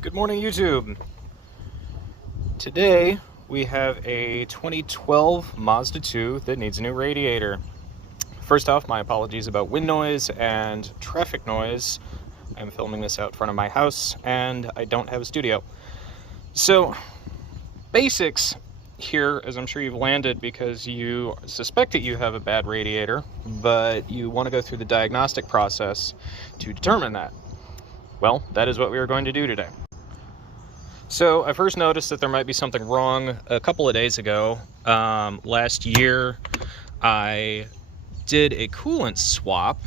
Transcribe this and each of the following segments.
Good morning, YouTube. Today we have a 2012 Mazda 2 that needs a new radiator. First off, my apologies about wind noise and traffic noise. I'm filming this out front of my house and I don't have a studio. So, basics here, as I'm sure you've landed because you suspect that you have a bad radiator, but you want to go through the diagnostic process to determine that. Well, that is what we are going to do today. So I first noticed that there might be something wrong a couple of days ago. Last year I did a coolant swap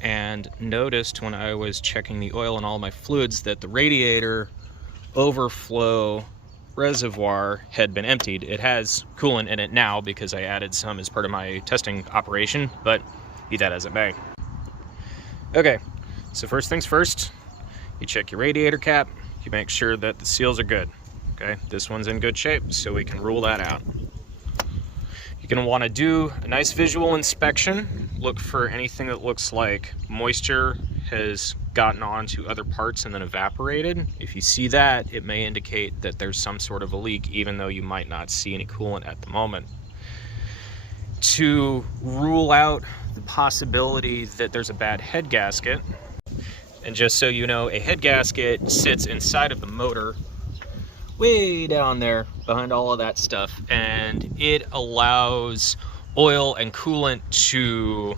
and noticed when I was checking the oil and all my fluids that the radiator overflow reservoir had been emptied. It has coolant in it now because I added some as part of my testing operation, but be that as it may. Okay, so first things first, you check your radiator cap. You make sure that the seals are good. Okay, this one's in good shape, so we can rule that out. You're gonna wanna do a nice visual inspection. Look for anything that looks like moisture has gotten onto other parts and then evaporated. If you see that, it may indicate that there's some sort of a leak, even though you might not see any coolant at the moment. To rule out the possibility that there's a bad head gasket, and just so you know, a head gasket sits inside of the motor, way down there behind all of that stuff, and it allows oil and coolant to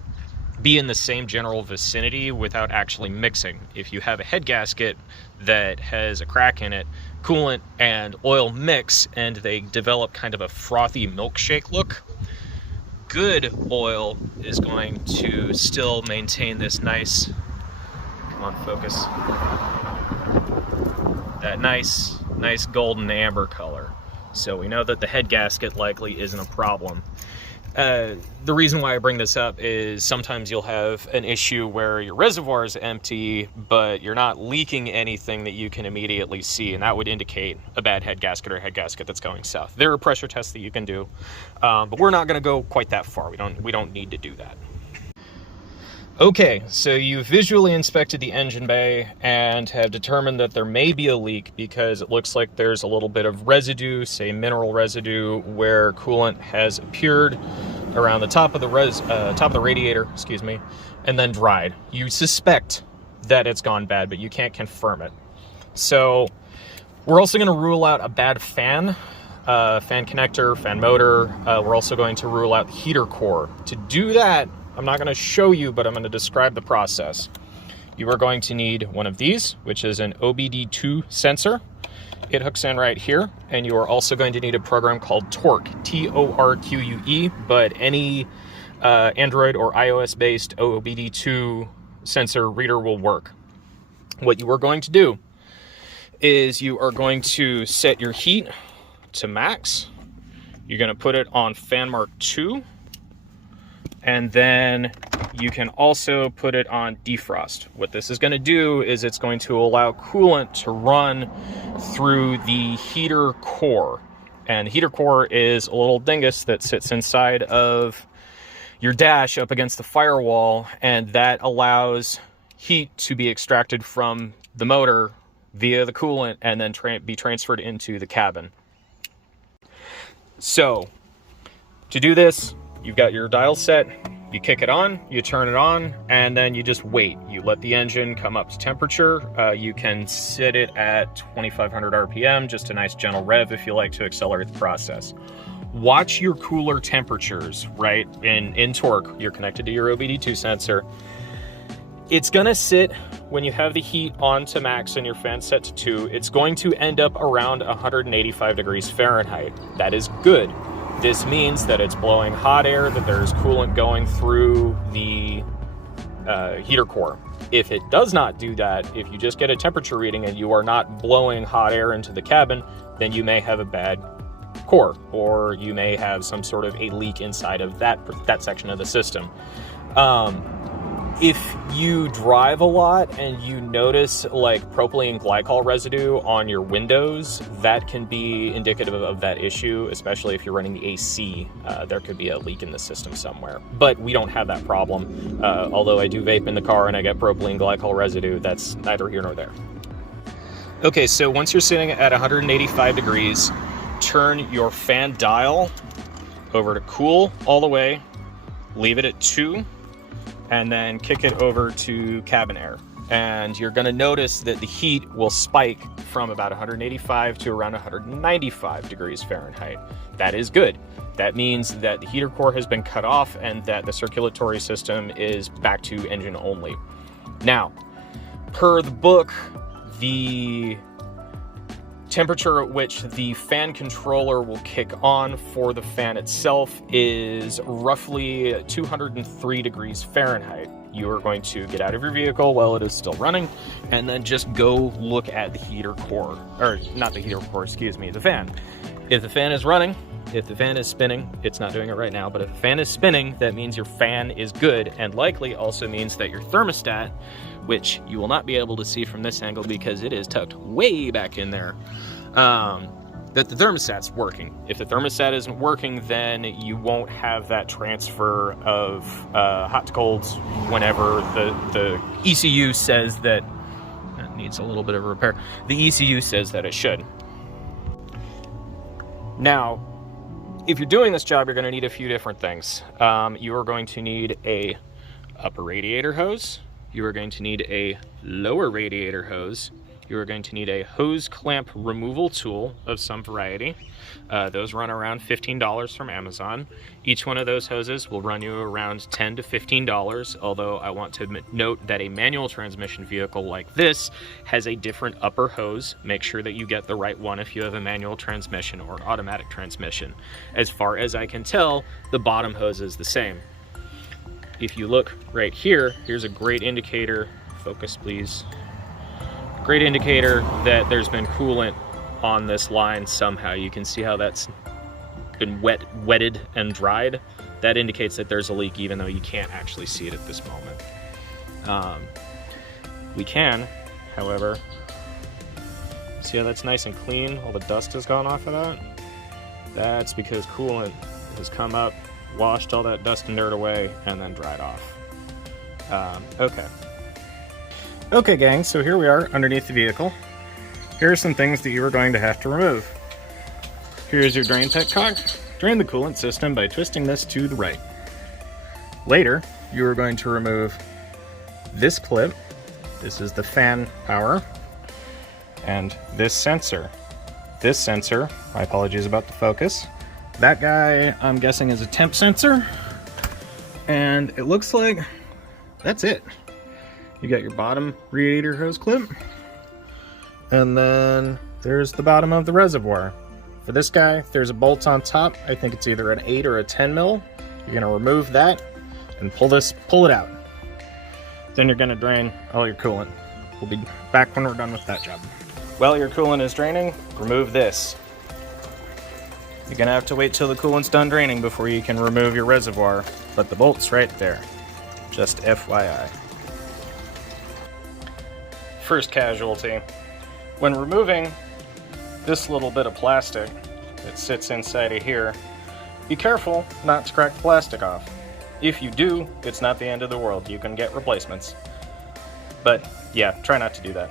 be in the same general vicinity without actually mixing. If you have a head gasket that has a crack in it, coolant and oil mix and they develop kind of a frothy milkshake look. Good oil is going to still maintain this nice, on focus, that nice golden amber color. So we know that the head gasket likely isn't a problem. The reason why I bring this up is sometimes you'll have an issue where your reservoir is empty, but you're not leaking anything that you can immediately see, and that would indicate a bad head gasket or a head gasket that's going south. There are pressure tests that you can do, but we're not going to go quite that far. We don't need to do that. Okay, so you visually inspected the engine bay and have determined that there may be a leak because it looks like there's a little bit of residue, say mineral residue, where coolant has appeared around the top of the radiator, excuse me, and then dried. You suspect that it's gone bad, but you can't confirm it. So we're also going to rule out a bad fan connector, fan motor. We're also going to rule out the heater core. To do that, I'm not going to show you, but I'm going to describe the process. You are going to need one of these, which is an OBD2 sensor. It hooks in right here, and you are also going to need a program called Torque, T-O-R-Q-U-E, but any Android or iOS-based OBD2 sensor reader will work. What you are going to do is you are going to set your heat to max. You're going to put it on fan mark 2. And then you can also put it on defrost. What this is going to do is it's going to allow coolant to run through the heater core. And the heater core is a little dingus that sits inside of your dash up against the firewall, and that allows heat to be extracted from the motor via the coolant and then be transferred into the cabin. So, to do this, you've got your dial set, you kick it on, you turn it on, and then you just wait. You let the engine come up to temperature. You can set it at 2,500 RPM, just a nice gentle rev if you like to accelerate the process. Watch your cooler temperatures, right? In torque, you're connected to your OBD2 sensor. It's gonna sit, when you have the heat on to max and your fan set to 2, it's going to end up around 185 degrees Fahrenheit. That is good. This means that it's blowing hot air, that there's coolant going through the heater core. If it does not do that, if you just get a temperature reading and you are not blowing hot air into the cabin, then you may have a bad core, or you may have some sort of a leak inside of that section of the system. If you drive a lot and you notice like propylene glycol residue on your windows, that can be indicative of that issue, especially if you're running the AC. There could be a leak in the system somewhere. But we don't have that problem. Although I do vape in the car and I get propylene glycol residue, that's neither here nor there. Okay, so once you're sitting at 185 degrees, turn your fan dial over to cool all the way, leave it at 2, and then kick it over to cabin air. And you're gonna notice that the heat will spike from about 185 to around 195 degrees Fahrenheit. That is good. That means that the heater core has been cut off and that the circulatory system is back to engine only. Now, per the book, the temperature at which the fan controller will kick on for the fan itself is roughly 203 degrees Fahrenheit. You are going to get out of your vehicle while it is still running and then just go look at the heater core, or not the heater core, excuse me, the fan. If the fan is running, if the fan is spinning, it's not doing it right now, but if the fan is spinning, that means your fan is good, and likely also means that your thermostat, which you will not be able to see from this angle because it is tucked way back in there, that the thermostat's working. If the thermostat isn't working, then you won't have that transfer of hot to colds whenever the ECU says that needs a little bit of a repair. The ECU says that it should. Now, if you're doing this job, you're going to need a few different things. You are going to need a upper radiator hose. You are going to need a lower radiator hose. You are going to need a hose clamp removal tool of some variety. Those run around $15 from Amazon. Each one of those hoses will run you around $10 to $15, although I want to note that a manual transmission vehicle like this has a different upper hose. Make sure that you get the right one if you have a manual transmission or automatic transmission. As far as I can tell, the bottom hose is the same. If you look right here, here's a great indicator. Focus, please. Great indicator that there's been coolant on this line somehow. You can see how that's been wetted and dried. That indicates that there's a leak even though you can't actually see it at this moment. We can, however, see how that's nice and clean? All the dust has gone off of that. That's because coolant has come up, washed all that dust and dirt away, and then dried off. Okay gang, so here we are underneath the vehicle. Here are some things that you are going to have to remove. Here's your drain petcock. Drain the coolant system by twisting this to the right. Later, you are going to remove this clip. This is the fan power. And this sensor. This sensor, my apologies about the focus. That guy, I'm guessing, is a temp sensor. And it looks like that's it. You got your bottom radiator hose clip, and then there's the bottom of the reservoir. For this guy, there's a bolt on top. I think it's either an 8 or a 10 mil. You're gonna remove that and pull it out. Then you're gonna drain all your coolant. We'll be back when we're done with that job. While your coolant is draining, remove this. You're gonna have to wait till the coolant's done draining before you can remove your reservoir, but the bolt's right there. Just FYI. First casualty. When removing this little bit of plastic that sits inside of here, be careful not to crack the plastic off. If you do, it's not the end of the world. You can get replacements. But yeah, try not to do that.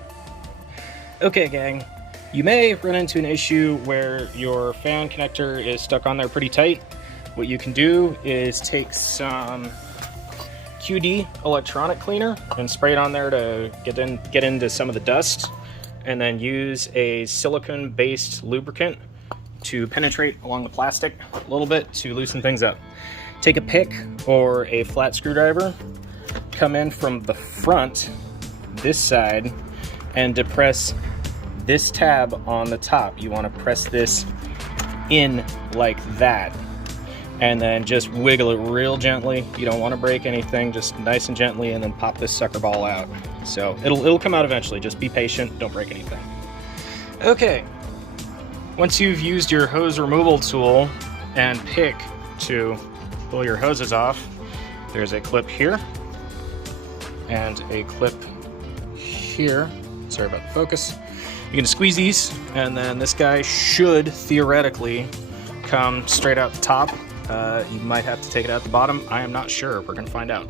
Okay gang, you may run into an issue where your fan connector is stuck on there pretty tight. What you can do is take some QD electronic cleaner and spray it on there to get into some of the dust, and then use a silicone based lubricant to penetrate along the plastic a little bit to loosen things up. Take a pick or a flat screwdriver, come in from the front, this side, and depress this tab on the top. You want to press this in like that, and then just wiggle it real gently. You don't want to break anything, just nice and gently, and then pop this sucker ball out. So it'll come out eventually. Just be patient, don't break anything. Okay, once you've used your hose removal tool and pick to pull your hoses off, there's a clip here and a clip here. Sorry about the focus. You can squeeze these, and then this guy should theoretically come straight out the top. You might have to take it out the bottom. I am not sure. We're gonna find out.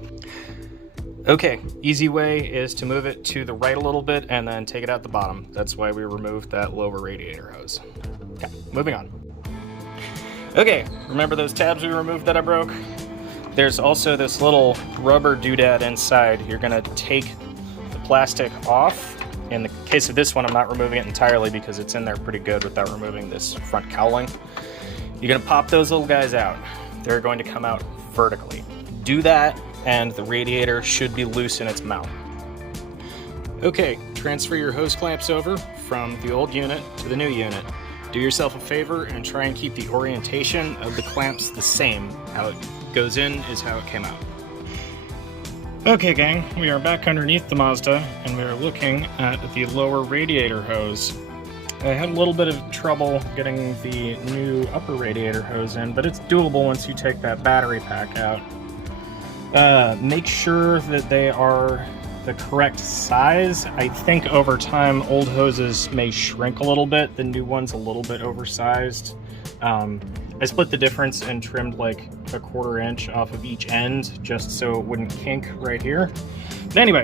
Okay, easy way is to move it to the right a little bit and then take it out the bottom. That's why we removed that lower radiator hose. Okay, moving on. Okay, remember those tabs we removed that I broke? There's also this little rubber doodad inside. You're gonna take the plastic off. In the case of this one, I'm not removing it entirely because it's in there pretty good without removing this front cowling. You're gonna pop those little guys out. They're going to come out vertically. Do that, and the radiator should be loose in its mount. Okay, transfer your hose clamps over from the old unit to the new unit. Do yourself a favor and try and keep the orientation of the clamps the same. How it goes in is how it came out. Okay gang, we are back underneath the Mazda and we are looking at the lower radiator hose. I had a little bit of trouble getting the new upper radiator hose in, but it's doable once you take that battery pack out. Make sure that they are the correct size. I think over time old hoses may shrink a little bit, the new one's a little bit oversized. I split the difference and trimmed like a 1/4 inch off of each end just so it wouldn't kink right here. But anyway,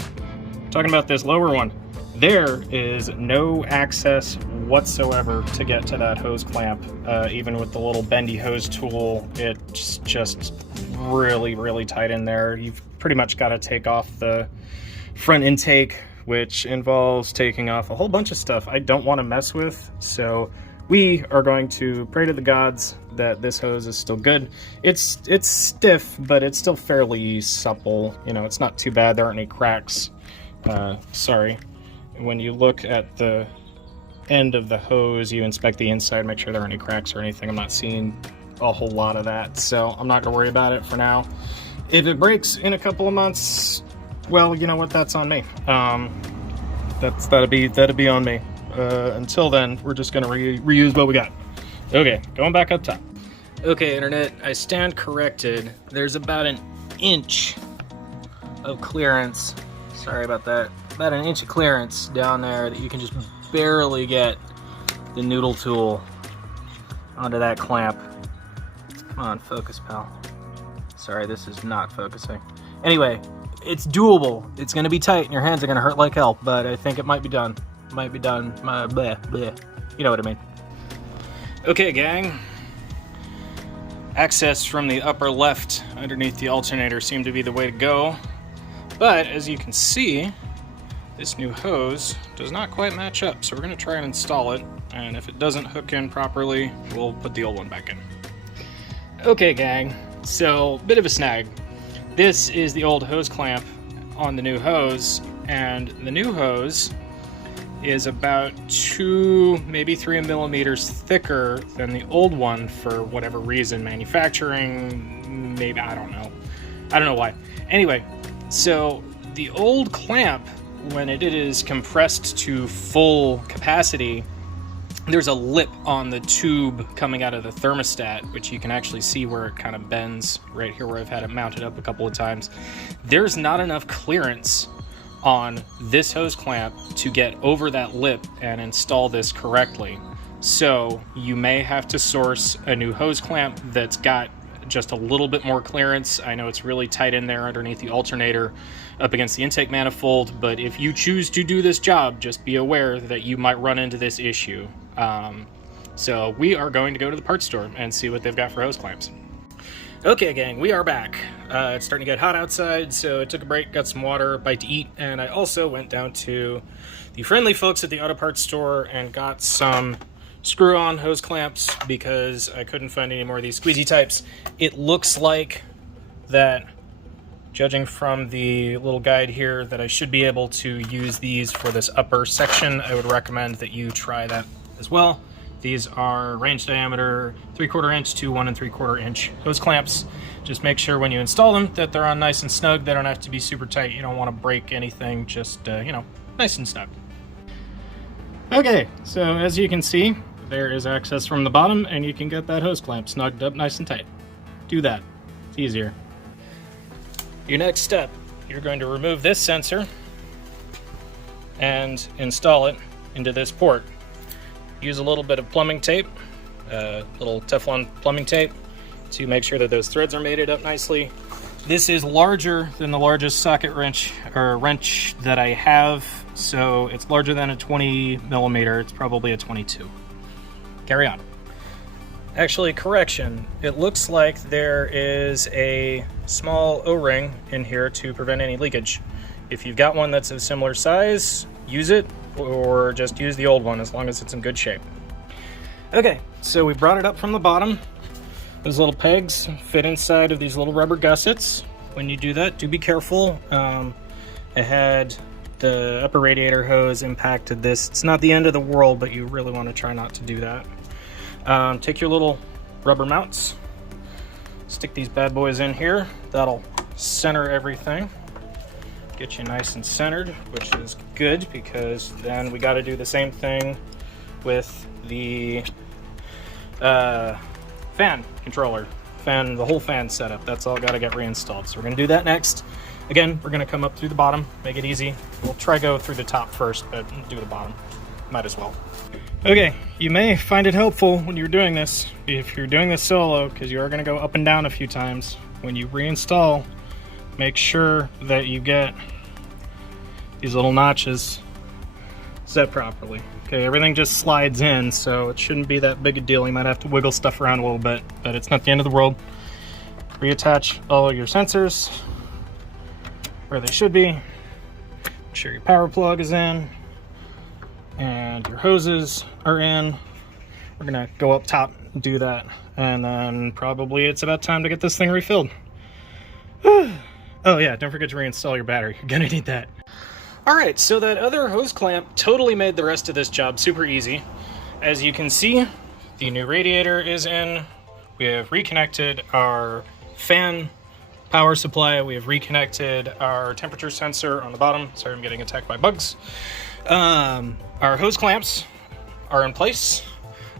talking about this lower one, there is no access whatsoever to get to that hose clamp. Even with the little bendy hose tool, it's just really tight in there. You've pretty much got to take off the front intake, which involves taking off a whole bunch of stuff I don't want to mess with. So we are going to pray to the gods that this hose is still good. It's stiff, but it's still fairly supple. You know, it's not too bad. There aren't any cracks. Sorry. When you look at the end of the hose, you inspect the inside, make sure there aren't any cracks or anything. I'm not seeing a whole lot of that, so I'm not gonna worry about it for now. If it breaks in a couple of months, well, you know what, that's on me. That'd be on me. Until then, we're just gonna reuse what we got. Okay, going back up top. Okay, internet, I stand corrected. There's about an inch of clearance. Sorry about that. About an inch of clearance down there that you can just barely get the noodle tool onto that clamp. Come on, focus, pal. Sorry, this is not focusing. Anyway, it's doable. It's gonna be tight and your hands are gonna hurt like hell, but I think it might be done. Might be done. Bleh, bleh. You know what I mean. Okay, gang. Access from the upper left underneath the alternator seemed to be the way to go. But as you can see, this new hose does not quite match up. So we're gonna try and install it. And if it doesn't hook in properly, we'll put the old one back in. Okay, gang. So, bit of a snag. This is the old hose clamp on the new hose. And the new hose is about 2, maybe 3 millimeters thicker than the old one for whatever reason. Manufacturing, maybe, I don't know why. Anyway, so the old clamp, when it is compressed to full capacity, there's a lip on the tube coming out of the thermostat, which you can actually see where it kind of bends right here where I've had it mounted up a couple of times. There's not enough clearance on this hose clamp to get over that lip and install this correctly. So you may have to source a new hose clamp that's got just a little bit more clearance. I know it's really tight in there underneath the alternator up against the intake manifold, but if you choose to do this job, just be aware that you might run into this issue. So we are going to go to the parts store and see what they've got for hose clamps. Okay, gang, we are back. It's starting to get hot outside, so I took a break, got some water, a bite to eat, and I also went down to the friendly folks at the auto parts store and got some screw-on hose clamps because I couldn't find any more of these squeezy types. It looks like that, judging from the little guide here, that I should be able to use these for this upper section. I would recommend that you try that as well. These are range diameter 3/4 inch to 1 3/4 inch hose clamps. Just make sure when you install them that they're on nice and snug. They don't have to be super tight. You don't want to break anything, just, you know, nice and snug. Okay, so as you can see, there is access from the bottom and you can get that hose clamp snugged up nice and tight. Do that, it's easier. Your next step, you're going to remove this sensor and install it into this port. Use a little bit of plumbing tape, little Teflon plumbing tape, to make sure that those threads are mated up nicely. This is larger than the largest socket wrench or wrench that I have, so it's larger than a 20 millimeter. It's probably a 22. Carry on. Actually, correction. It looks like there is a small O-ring in here to prevent any leakage. If you've got one that's a similar size, use it, or just use the old one as long as it's in good shape. Okay, so we brought it up from the bottom. Those little pegs fit inside of these little rubber gussets. When you do that, do be careful. It had the upper radiator hose impacted this. It's not the end of the world, but you really want to try not to do that. Take your little rubber mounts, stick these bad boys in here. That'll center everything. Get you nice and centered, which is good because then we got to do the same thing with the fan controller, the whole fan setup. That's all got to get reinstalled. So we're going to do that next. Again, we're going to come up through the bottom, make it easy. We'll try go through the top first, but do the bottom. Might as well. Okay, you may find it helpful when you're doing this, if you're doing this solo, because you are going to go up and down a few times. When you reinstall, make sure that you get these little notches set properly. Okay, everything just slides in, so it shouldn't be that big a deal. You might have to wiggle stuff around a little bit, but it's not the end of the world. Reattach all of your sensors where they should be. Make sure your power plug is in and your hoses are in. We're gonna go up top and do that, and then probably it's about time to get this thing refilled. Oh yeah, don't forget to reinstall your battery. You're gonna need that. All right, so that other hose clamp totally made the rest of this job super easy. As you can see, the new radiator is in. We have reconnected our fan power supply. We have reconnected our temperature sensor on the bottom. Sorry, I'm getting attacked by bugs. Our hose clamps are in place,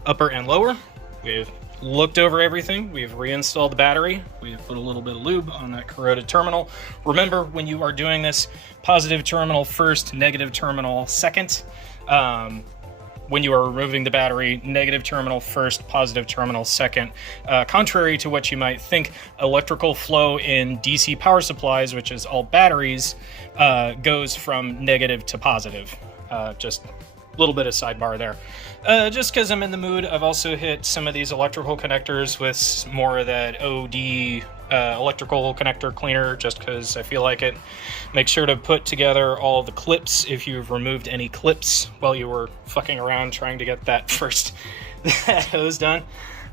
upper and lower. We've looked over everything. We've reinstalled the battery. We've put a little bit of lube on that corroded terminal. Remember, when you are doing this, positive terminal first, negative terminal second. When you are removing the battery, negative terminal first, positive terminal second. Contrary to what you might think, electrical flow in DC power supplies, which is all batteries, goes from negative to positive. Just a little bit of sidebar there. Just because I'm in the mood, I've also hit some of these electrical connectors with more of that OD electrical connector cleaner, just because I feel like it. Make sure to put together all of the clips if you've removed any clips while you were fucking around trying to get that first hose done.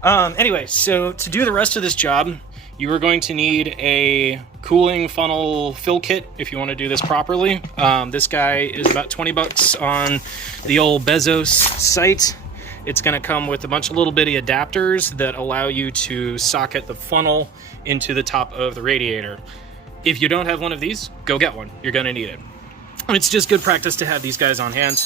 Anyway, so to do the rest of this job, you are going to need a cooling funnel fill kit if you want to do this properly. This guy is about 20 bucks on the old Bezos site. It's going to come with a bunch of little bitty adapters that allow you to socket the funnel into the top of the radiator. If you don't have one of these, go get one. You're going to need it. It's just good practice to have these guys on hand.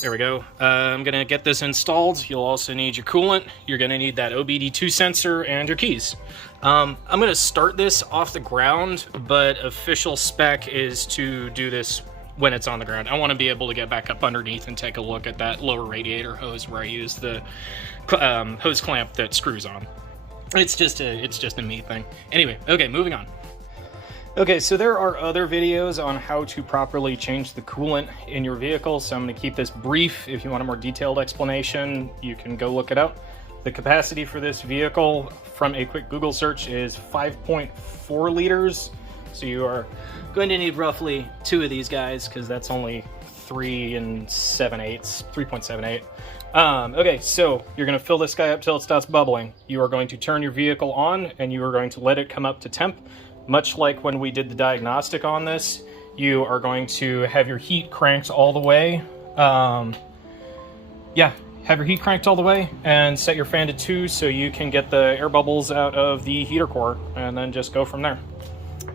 There we go. I'm going to get this installed. You'll also need your coolant. You're going to need that OBD2 sensor and your keys. I'm going to start this off the ground, but official spec is to do this when it's on the ground. I want to be able to get back up underneath and take a look at that lower radiator hose where I use the hose clamp that screws on. It's just a me thing. Anyway, okay, moving on. Okay, so there are other videos on how to properly change the coolant in your vehicle, so I'm going to keep this brief. If you want a more detailed explanation, you can go look it up. The capacity for this vehicle from a quick Google search is 5.4 liters, so you are going to need roughly 2 of these guys, because that's only 3.78. Okay, so you're going to fill this guy up till it starts bubbling. You are going to turn your vehicle on, and you are going to let it come up to temp. Much like when we did the diagnostic on this, you are going to have your heat cranked all the way. Have your heat cranked all the way and set your fan to 2 so you can get the air bubbles out of the heater core, and then just go from there.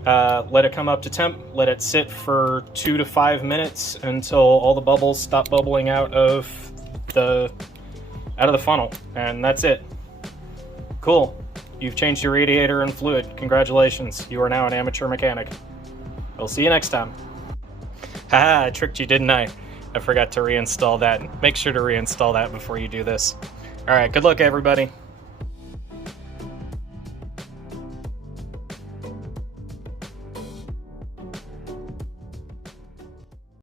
Let it come up to temp, let it sit for 2 to 5 minutes until all the bubbles stop bubbling out of the funnel, and that's it. Cool. You've changed your radiator and fluid. Congratulations, you are now an amateur mechanic. I'll see you next time. Haha, I tricked you, didn't I? I forgot to reinstall that. Make sure to reinstall that before you do this. All right, good luck, everybody.